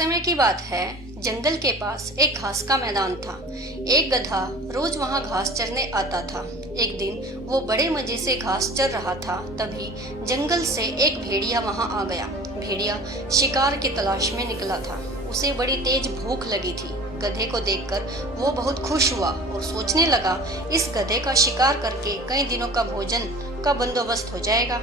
समय की बात है, जंगल के पास एक घास का मैदान था। एक गधा रोज वहां घास चरने आता था। एक दिन वो बड़े मजे से घास चर रहा था, तभी जंगल से एक भेड़िया वहां आ गया। भेड़िया शिकार की तलाश में निकला था। उसे बड़ी तेज भूख लगी थी। गधे को देखकर वो बहुत खुश हुआ और सोचने लगा, इस गधे का शिकार करके कई दिनों का भोजन का बंदोबस्त हो जाएगा।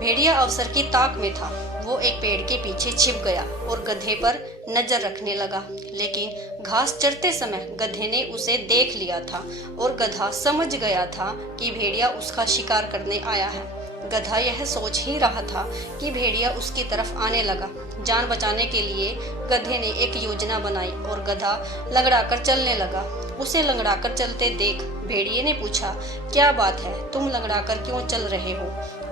भेड़िया अवसर की ताक में था। वो एक पेड़ के पीछे छिप गया और गधे पर नजर रखने लगा, लेकिन घास चरते समय गधे ने उसे देख लिया था और गधा समझ गया था कि भेड़िया उसका शिकार करने आया है। गधा यह सोच ही रहा था कि भेड़िया उसकी तरफ आने लगा। जान बचाने के लिए गधे ने एक योजना बनाई और गधा लंगड़ाकर चलने लगा। उसे लंगड़ाकर चलते देख भेड़िए ने पूछा, क्या बात है, तुम लंगड़ाकर क्यों चल रहे हो?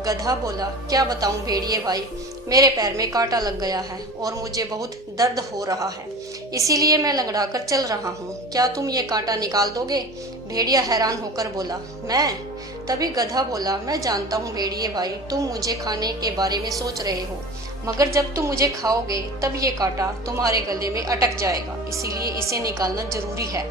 गधा बोला, क्या बताऊं भेड़िए भाई, मेरे पैर में कांटा लग गया है और मुझे बहुत दर्द हो रहा है, इसीलिए मैं लंगड़ाकर चल रहा हूँ। क्या तुम ये कांटा निकाल दोगे? भेड़िया हैरान होकर बोला, मैं? तभी गधा बोला, मैं जानता हूँ भेड़िए भाई, तुम मुझे खाने के बारे में सोच रहे हो, मगर जब तुम मुझे खाओगे तब ये कांटा तुम्हारे गले में अटक जाएगा, इसीलिए इसे निकालना जरूरी है।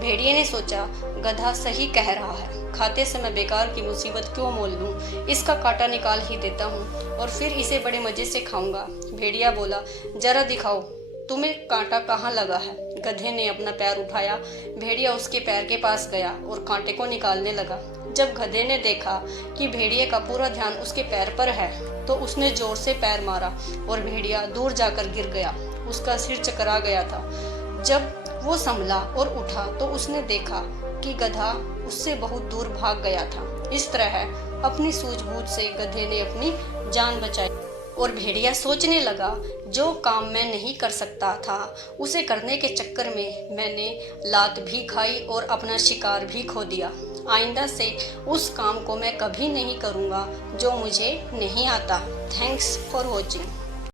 भेड़िए ने सोचा, गधा सही कह रहा है, खाते समय बेकार की मुसीबत क्यों मोल लूं, इसका कांटा निकाल ही देता हूँ और फिर इसे बड़े मजे से खाऊंगा। भेड़िया बोला, जरा दिखाओ तुम्हें कांटा कहाँ लगा है। गधे ने अपना पैर उठाया। भेड़िया उसके पैर के पास गया और कांटे को निकालने लगा। जब गधे ने देखा कि भेड़िए का पूरा ध्यान उसके पैर पर है, तो उसने जोर से पैर मारा और भेड़िया दूर जाकर गिर गया। उसका सिर चकरा गया था। जब वो संभला और उठा तो उसने देखा कि गधा उससे बहुत दूर भाग गया था। इस तरह अपनी सूझबूझ से गधे ने अपनी जान बचाई और भेड़िया सोचने लगा, जो काम मैं नहीं कर सकता था उसे करने के चक्कर में मैंने लात भी खाई और अपना शिकार भी खो दिया। आइंदा से उस काम को मैं कभी नहीं करूँगा जो मुझे नहीं आता। Thanks for watching.